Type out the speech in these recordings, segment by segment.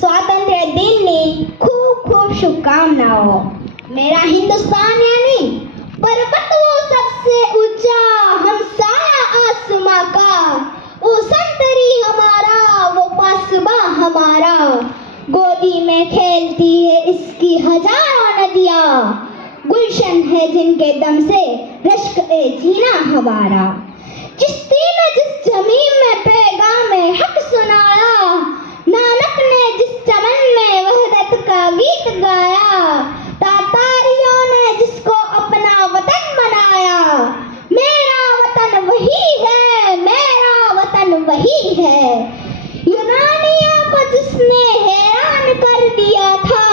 स्वातंत्र्य दिन ने खूब खूब शुभकामनाओं। मेरा हिंदुस्तान यानी पर्वत वो सबसे ऊंचा, हम साया आसमां का, वो संतरी हमारा, वो पासबा हमारा, गोदी में खेलती है इसकी हजारों नदियां, गुलशन है जिनके दम से रश्क ए जीना हमारा। चिश्ती ने जिस जमीन में पैगाम हक सुनाया, नानक ने जिस चमन में वहदत का गीत गाया, तातारियों ने जिसको अपना वतन बनाया, मेरा वतन वही है, मेरा वतन वही है। यूनानियों को जिसने हैरान कर दिया था,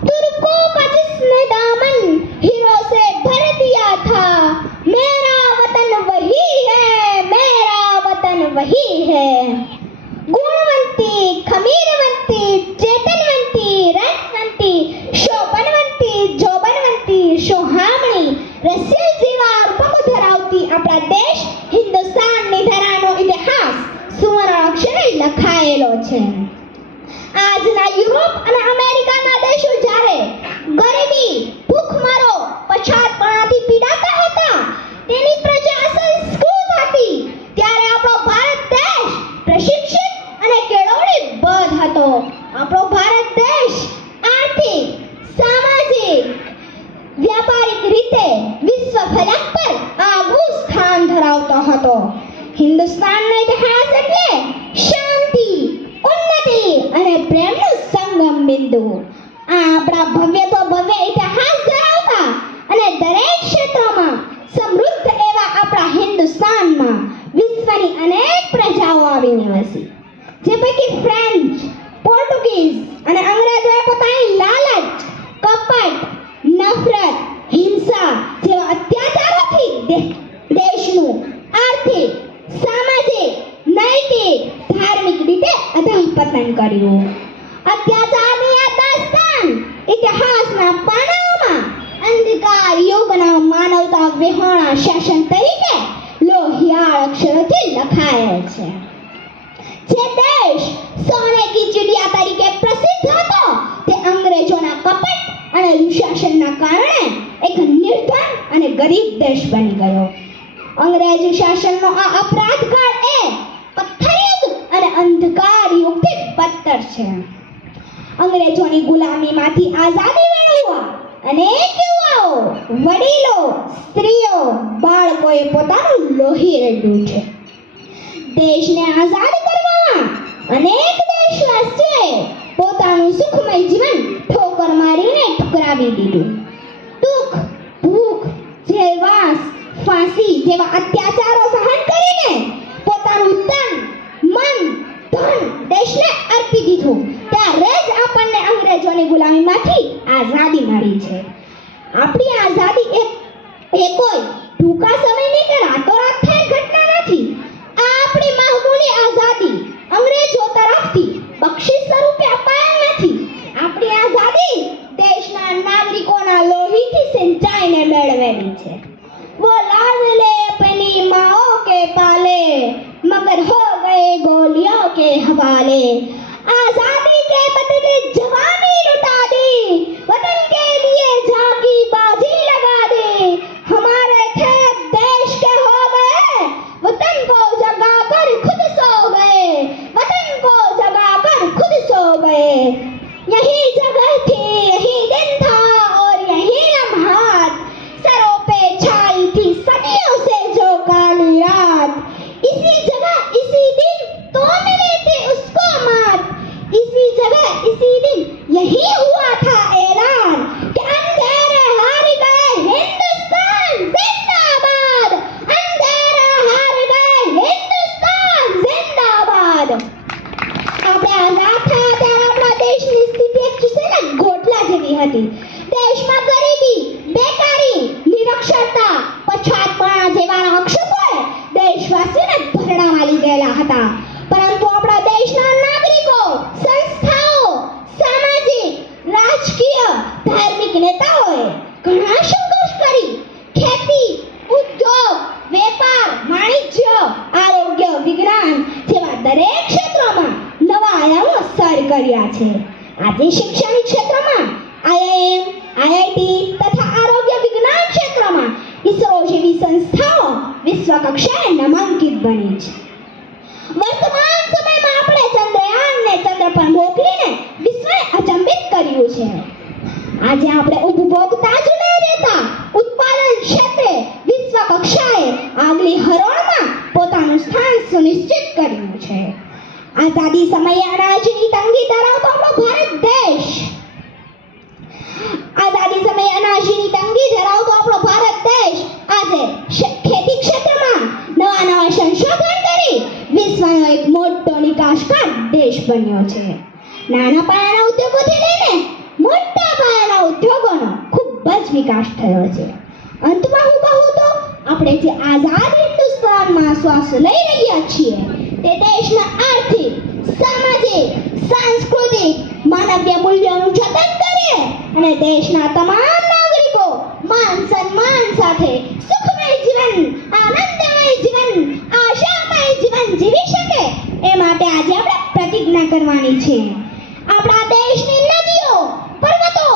तुर्कों का जिसने दामन हीरो से भर दिया था, मेरा वतन वही है, मेरा वतन वही है। गुणवंती, खमीरवंती, चेतनवंती, रसवंती, शोभनवंती, जोबनवंती, शोहामणी, રસિલ જેવા રૂપકો ધરાવતી આપણા દેશ હિન્દુસ્તાનની ધરાનો ઇતિહાસ સુવર્ણ અક્ષરે લખાયેલો છે। આજના યુરોપ અને અમેરિકાના દેશો જ્યારે ગરીબી, ભૂખમરો, પછાતપણાથી પીડાતા હતા, તેની પ્રજા અસંસ્કૃત હતી, ત્યારે આપણો ભારત દેશ પ્રશિક્ષિત અને કેળવણીબદ્ધ હતો। આપણો ભારત દેશ આર્થિક, સામાજિક, વ્યાપારિક રીતે વિશ્વ ફલક પર આગવું સ્થાન ધરાવતો હતો। હિન્દુસ્તાનનો ઇતિહાસ એટલે શાંતિ, ઉન્નતિ અને પ્રેમનું સંગમ બિંદુ। આ આપણા ભવ્ય તો ભવ્ય ઇતિહાસ ધરાવતા અને દરેક ક્ષેત્રમાં સમૃદ્ધ એવા આપણા હિન્દુસ્તાનમાં વિશ્વની અનેક પ્રજાઓ આવીને વસી, જે પૈકી ફ્રેન્ચ, પોર્ટુગીઝ અને અંગ્રેજોએ પોતાની લાલચ, કપટ, નફરત, હિંસા જેવા અત્યાચારોથી દેશનું આર્થિક, સામાજિક, નૈતિક, ધાર્મિક રીતે અધઃપતન કર્યું। અત્યાચારની આ દાસ્તાન ઇતિહાસના પાનાઓમાં અંધકાર યુગના માનવતા વિહોણા શાસન તરીકે લોહિયાળ અક્ષરોથી લખાયેલ છે। જે દેશ સોને કી ચિડિયા તરીકે પ્રસિદ્ધ હતો, તે અંગ્રેજોના કપટ અને દુશાસનના કારણે એક નિર્ધન અને ગરીબ દેશ બની ગયો। અંગ્રેજી શાસનનો આ અપરાધકાળ એ પથ્થર યુગ અને અંધકાર યુગથી બદતર છે। અંગ્રેજોની ગુલામીમાંથી આઝાદી મેળવવા અનેક યુવાઓ, વડીલો, સ્ત્રીઓ, બાળકોએ પોતાનું લોહી રેડ્યું છે। દેશને આઝાદ કરવામાં અનેક દેશવાસીઓએ પોતાનું સુખમય જીવન ઠોકર મારીને ઠુકરાવી દીધું। દુઃખ, ભૂખ, જેલવાસ, ફાંસી જેવા અત્યાચારો સહન કરીને પોતાનું તન, મન, ધન દેશને અર્પી દીધું, ત્યારે જ આપણને અંગ્રેજોની ગુલામીમાંથી આઝાદી મળી છે। આપણી આઝાદી એ કોઈ ટૂંકા સમયની કે રાતોરાત થયેલ ઘટના નથી। આ આપણી મામૂલી આઝાદી અંગ્રેજો તરફથી બક્ષિસ સ્વરૂપે અપાયેલ નથી। આપણી આઝાદી દેશના નાગરિકોના લોહીથી સિંચાઈને મેળવેલી છે। वो लाडले अपनी माओ के पाले, मगर हो गए गोलियों के हवाले। आजादी के बदले जवानी लुटा दी, वतन के लिए जाकी बाजी लगा दी। हमारे थे अब देश के हो गए, वतन को जगा कर खुद सो गए, वतन को जगा कर खुद सो गए। यही जगह थी, यही दिन था और यही लम्हात, सरों पे छाई थी सदियों से जो काली रात। इसी जगह इसी दिन तो मिली थी उसको मात, इसी जगह इसी दिन यही हुआ था ऐलान कि अंधेरे हार गए हिंदुस्तान जिंदाबाद, अंधेरे हार गए हिंदुस्तान जिंदाबाद। આપણે આઝાદ થયા ત્યારે આપણા દેશની સ્થિતિ એક ચૂસેલા ગોટલા જેવી હતી। દેશમાં ગરીબી, બેકારી, નિરક્ષરતા, પછાતપણા જેવા રાક્ષસોએ દેશવાસીઓને ભરડામાં લીધેલા હતા। પરંતુ આપણા દેશના નાગરિકો, સંસ્થાઓ, સામાજિક, રાજકીય, ધાર્મિક નેતાઓએ ઘણા સંઘર્ષ કરી ખેતી, ઉદ્યોગ, વેપાર, વાણિજ્ય, આરોગ્ય, વિજ્ઞાન જેવા દરેક ક્ષેત્રોમાં નવા આયામો સર કર્યા છે. આજે શૈક્ષણિક ક્ષેત્રમાં IIM, IIT તથા આરોગ્ય વિજ્ઞાન ક્ષેત્રમાં ISRO જેવી સંસ્થાઓ વિશ્વ કક્ષાએ નામાંકિત બની છે. વર્તમાન સમયમાં આપણે ચંદ્રયાનને ચંદ્ર પર મોકલીને વિશ્વએ અચંબિત કર્યું છે. આજે આપણે ઉપભોક્તા જ નહીં રહેતા, ઉત્પાદન ક્ષેત્રે વિશ્વ કક્ષાએ આગલી હરોળમાં પોતાનું સ્થાન સુનિશ્ચિત કર્યું છે. આઝાદી સમયે અનાજની તંગી ધરાવતો આપણો ભારત દેશ આજે ખેતી ક્ષેત્રમાં નવા સંશોધન કરી વિશ્વનો એક મોટો નિકાસકાર દેશ બન્યો છે. નાના પાયાના ઉદ્યોગોથી લઈને મોટા પાયાના ઉદ્યોગોનો ખૂબ જ વિકાસ થયો છે. અંતમાં હું કહું તો આપણે જે આઝાદ હિન્દુસ્તાનમાં શ્વાસ લઈ રહ્યા છીએ તે દેશના આર્થિક, સામાજિક, સાંસ્કૃતિક, માનવીય મૂલ્યોનું જતન કરીએ અને દેશના તમામ નાગરિકો માન સન્માન સાથે સુખમય જીવન, આનંદમય જીવન, આશામય જીવન જીવી શકે એ માટે આજે આપણે પ્રતિજ્ઞા કરવાની છે. આપણા દેશની નદીઓ, પર્વતો,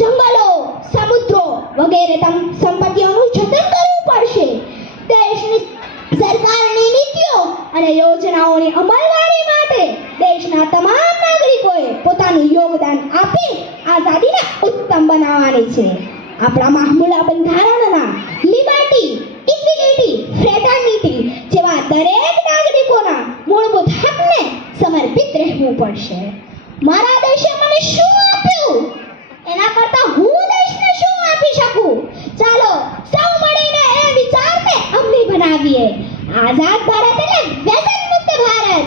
જંગલો, સમુદ્રો વગેરે સંપત્તિઓનું જતન કરવું પડશે. દેશની સરકારની નીતિઓ અને યોજનાઓની અમલવારી માટે દેશના તમામ નાગરિકોએ પોતાનું યોગદાન આપી આઝાદીને ઉત્તમ બનાવવાની છે. આપણા મહામૂલા બંધારણના લિબર્ટી, ઇક્વિલિટી, ફ્રેટર્નિટી જેવા દરેક નાગરિકોના મૂળભૂત હકને સમર્પિત રહેવું પડશે. મારા દેશે મને શું આપ્યું એના કરતાં હું દેશને શું આપી શકું, ચાલો સૌ મળીને એ વિચારને અમલી બનાવીએ. આઝાદ ભારત એટલે વ્યસન મુક્ત ભારત.